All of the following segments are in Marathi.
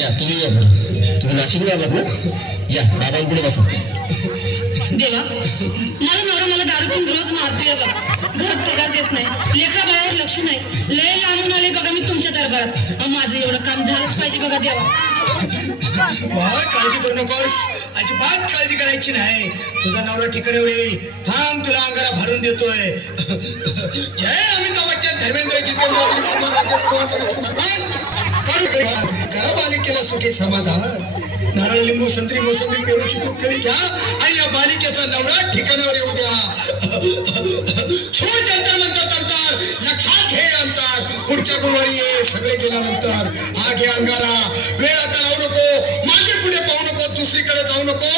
या तुम्ही या पुढे. तुम्ही नाशिकला आलात ना? या बाबांपुढे बसा. देवा, माझा नवरा मला दारू पिऊन रोज मारतोय बघा. घरात पगार देत नाही, लेकरा बाळावर लक्ष नाही. लय लांबून आले बघा मी तुमच्या दरबारात. माझं एवढं काम झालंच पाहिजे बघा देवा. बाळ काळजी करू नकोस, अजिबात काळजी करायची नाही. तुझा नवरा ठिकाणीवर येईल. थांब, तुला अंगारा भरून देतोय. जय अमिताभ बच्चन, धर्मेंद्र, जितेंद्र, करा बालिकेला सुखी समाधान. नारळ, लिंबू, संत्री, मोसंबी, पेरू, चिकू, केळी घ्या आणि या बालिकेचा नवरा ठिकाणावर येऊ द्या. छोट अंतर नंतर अंतर, लक्षात घे अंतर. पुढच्या गुरुवारी ये. सगळे गेल्यानंतर हा घे अंगारा. वेळ आता लावू नको, मागे पुढे पाहू नको, दुसरीकडे जाऊ नको.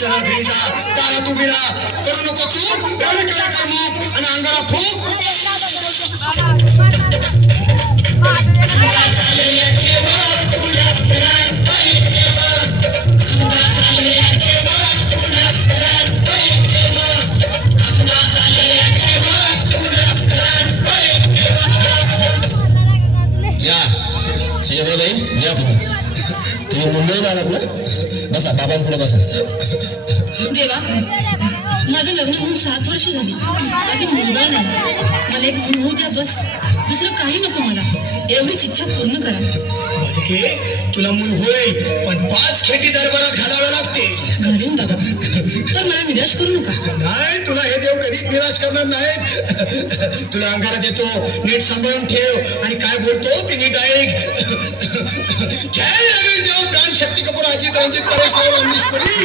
सरळ घरी जा, दारात उभी राहा. करू नको चूक, डावीकडे कर मग आणि अंगारा फूक. या तुम्ही मुंबईला आलात ना? बसा, बाबांपुढे बसा. देवा, माझं लग्न होऊन 7 वर्ष झाली. अजून मुलबाळ नाही. मला एक मूल होऊ द्या बस. दुसरं काही नको मला. एवढीच इच्छा पूर्ण करा. बालिके, तुला मूल होईल, पण 5 खेटी दरबारात घालाव्या लागतील. घालून बघा, पण मला निराश करू नका. नाही, तुला हे देव कधीच निराश करणार नाहीत. तुला अंगारा देतो, नीट सांभाळून ठेव आणि काय बोलतो ते नीट ऐक. जय रवी देव, प्राण शक्ती कपूर, अजित रंजित, परेश देव, अमरीशपुरी.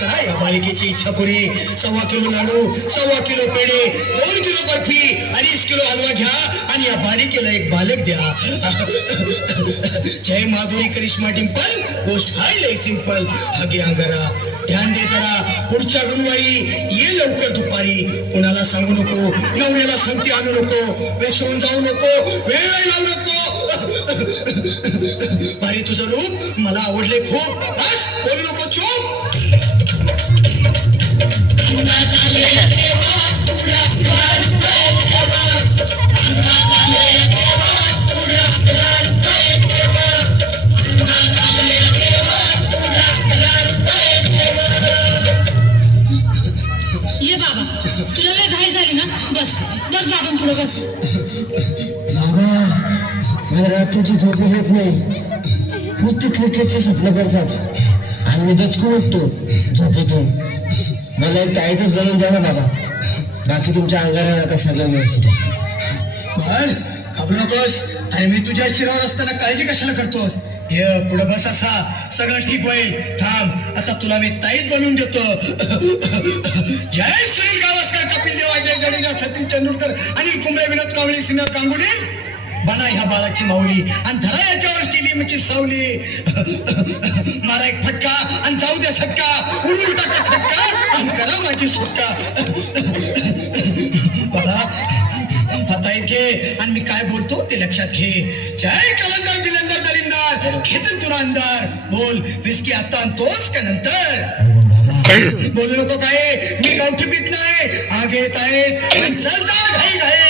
करा या बालिकेची इच्छा पुरी. 1.25 किलो लाडू, 1.25 किलो पेढे, 2 किलो बर्फी, 2.5 किलो हलवा घ्या आणि या बालिकेला एक बालक द्या. जय माधुरी, करिश्मा, डिंपल, गोष्ट हाय लय सिंपल. हागे अंगारा, ध्यान दे जरा. पुढच्या गुरुवारी ये लवकर दुपारी. कुणाला सांगू नको, नवऱ्याला संगती आणू नको, विसरून जाऊ नको, वेळ लावू नको. भारी तुझं रूप मला आवडले खूप. बस, बोलू नको, चूप. ये बाबा, तुला लय घाई झाली ना? बस बस बाबांपुढे बस. बाबा, मला रात्रीची झोपच येत नाही. नुसती क्रिकेटची स्वप्न करतात आणि मी दचकून उठतो झोपेतून. मला एक ताईतच बनवून द्या ना बाबा. बाकी तुमच्या अंगारा आता सगळं व्यवस्थित आहे. बाळ, घाबरू नकोस. अरे मी तुझ्या शिरावर असताना काळजी कशाला करतोस? ये पुढे बस, असा सगळं ठीक होईल. थांब, आता तुला मी ताईत बनवून देतो. जय सुनील गावस्कर, कपिल देव, अजय जडेजा, सचिन तेंडुलकर, अनिल कुंबळे, विनोद कांबळे, श्रीनाथ गांगुली. बना ह्या बाळाची माऊली आणि धरा याच्यावर स्टेडियमची सावली. मारा एक फटका आणि जाऊ द्या सटका. उडून टाका फटका आणि करा माझी सुटका. बाळा, आता इथे आणि मी काय बोलतो ते लक्षात घे. जय कलंदर, बिलंदर, दलिंदर, घेतील तुला अंधार. बोल, विस्की आता आणतोस का नंतर? बोलू नको काय, मी गावठी पीत नाही. आग येत आहेत, चल जा घाई घाई.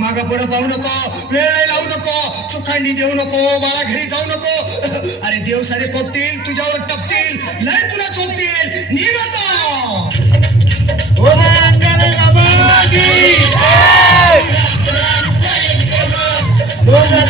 मागा पुढे पाहू नको, वेळ लावू नको, चुकांडी देऊ नको, बाळा घरी जाऊ नको. अरे देव सारे कोपतील, तुझ्यावर टपतील, लय तुला चोपतील. निघ आता. बोला